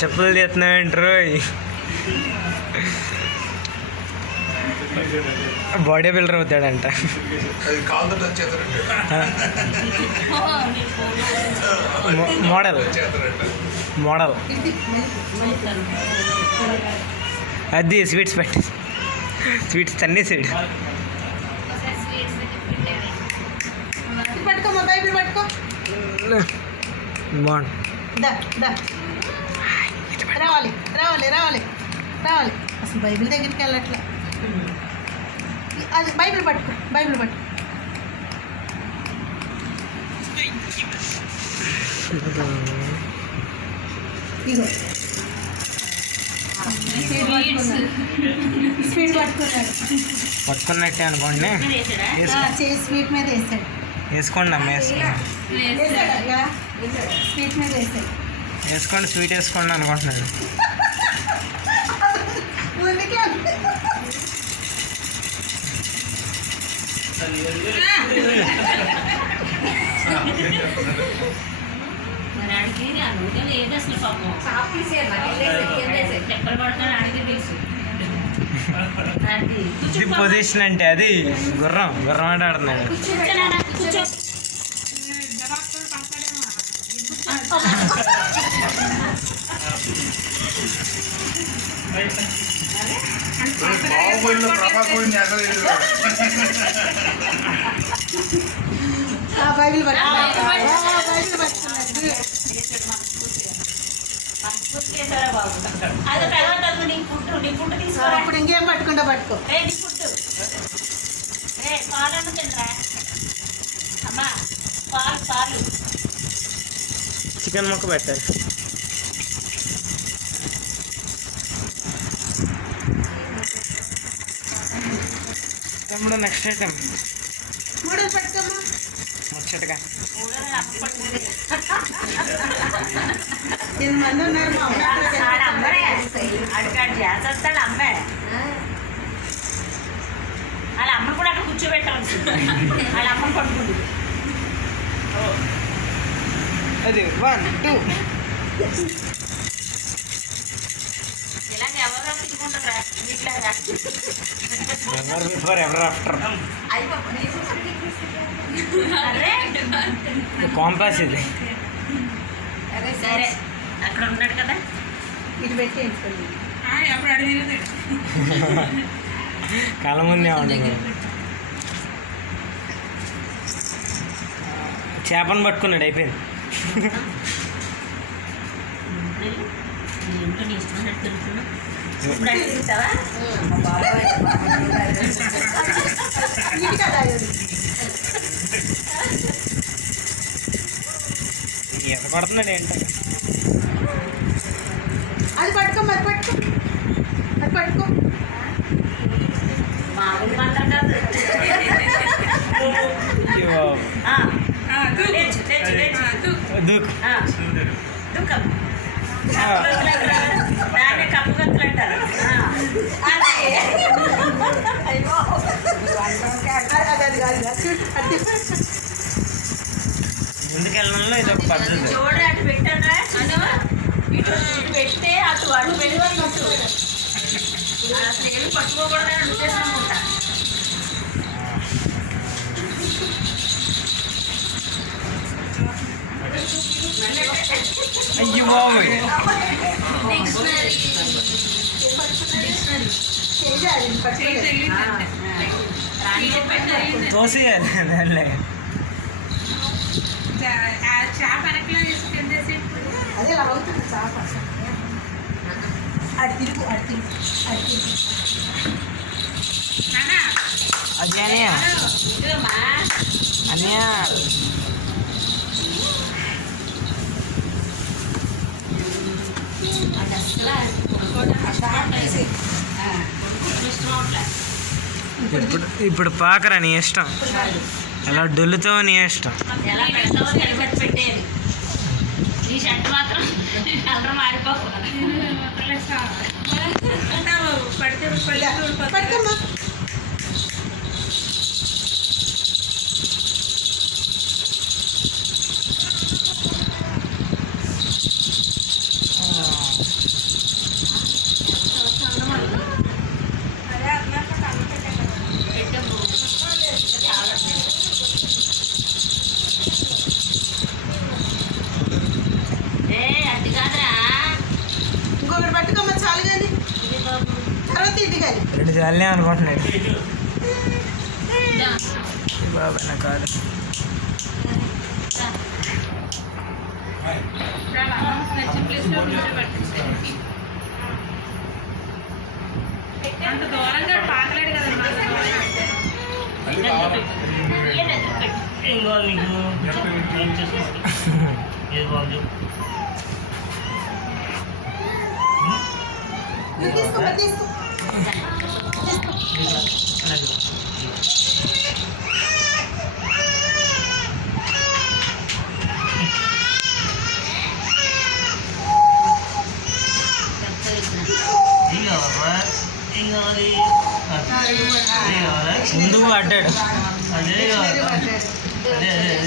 చెప్పులు తీస్తున్నావు ఏంట్రో? బాడీ బిల్డర్ అవుతాడంట. మోడల్. చేస్తారంట మోడల్. అది స్వీట్స్ పెట్టి. స్వీట్స్ తన్ని సైడ్ ఇది పట్టుకో. రావాలి రావాలి రావాలి రావాలి. అసలు బైబిల్ దగ్గరికి వెళ్ళట్లా. అది బైబిల్ పట్టుకో బైబిల్ పట్టుకో. ఇగో. స్వీట్ పట్టుకున్నాడు. పట్టుకున్నట్టే అనుకోండి. స్వీట్ మీద వేసాడు. వేసుకోండి అమ్మ వేసుకోండి. వేసుకోండి స్వీట్ వేసుకోండి అనుకుంటున్నాడు. అసలు పాపం. ఎక్కడ పడతాడు ఆడికి తెలుసు. ఇది పొజిషన్ అంటే అది గుర్రం. గుర్రం ఆట ఆడుతున్నాడు బాహుబలిలో ప్రభాస్ అసలు బైబిల్ పట్టుకున్నాడు నీ ఫుడ్ ఇప్పుడు ఇంకేం పట్టుకుంటా పట్టుకో. రే నీ ఫుడ్. రే పాలను తినరా అమ్మా పాలు పాలు. చికెన్ ముక్క పెట్టారు తమ్ముడు నెక్స్ట్ ఐటమ్ ముచ్చటగా. మంది ఉన్నారు అడిగాడు చేస్తాడు అమ్మే. వాళ్ళ అమ్మను కూడా అక్కడ కూర్చోబెట్టవలసింది వాళ్ళ అమ్మను పట్టుకుంది అది వన్ టూ. ఎవరో బిఫోర్ ఎవర్ ఆఫ్టర్ కాంపాస్ ఇది. సరే అక్కడ ఉన్నాడు కదా. ఇది పెట్టి కళ్ళ ముందే ఉండదు చేపను పట్టుకున్నాడు అయిపోయింది. నీ ఇంట్లో నీ ఇష్టమైనట్టు తిరుగుతున్నా ఇప్పుడు అడిగి తిరుగుతావా ఇది కదా ఇది ఈత కొడుతున్నాడు ఏంటో అది పట్టుకో మరి పట్టుకో అది పట్టుకో మామూలు మాత్రం కాదు అయ్యో. ఆ, లేచు, లేచు, లేచు. దూకు దుఃఖం. ఆ. కప్పుగత్తులు అంటారు. దాన్ని కప్పుగత్తులు అంటారు. ఆ, అదే. అయ్యో అది అది అది అది అది చూడు అది తిప్పు. ముందుకు వెళ్ళడంలో ఇది ఒక పద్ధతి చూడు అటు పెట్టారా చూడవా ఇటు ఇటు పెడితే అటు అటు ఇటు అసలు ఏమి పట్టుకోకూడదని ఉద్దేశం అనుకుంటా చేయి అది పట్టుకోలేదు. తోసేయాలి దానిలో అదే ఇలా అవుతుంది చాప అది తిరుగు అది తిరుగు అది తిరుగు అది అనియా ఇదిగోమ్మా. అనియా అది అసలు ఇష్టం అవట్లే. ఇప్పుడు ఇప్పుడు పాకరా నీ ఇష్టం? ఎలా డొల్లుతో నీ ఇష్టం? ఎలా తల్లి అనుకుంటున్నాడు. బాబా నా కాదు నచ్చిన ప్లేస్లో అంత దూరంగా. పాకలేడు కదమ్మా ముందుకు పడ్డాడు అదే అదే అదే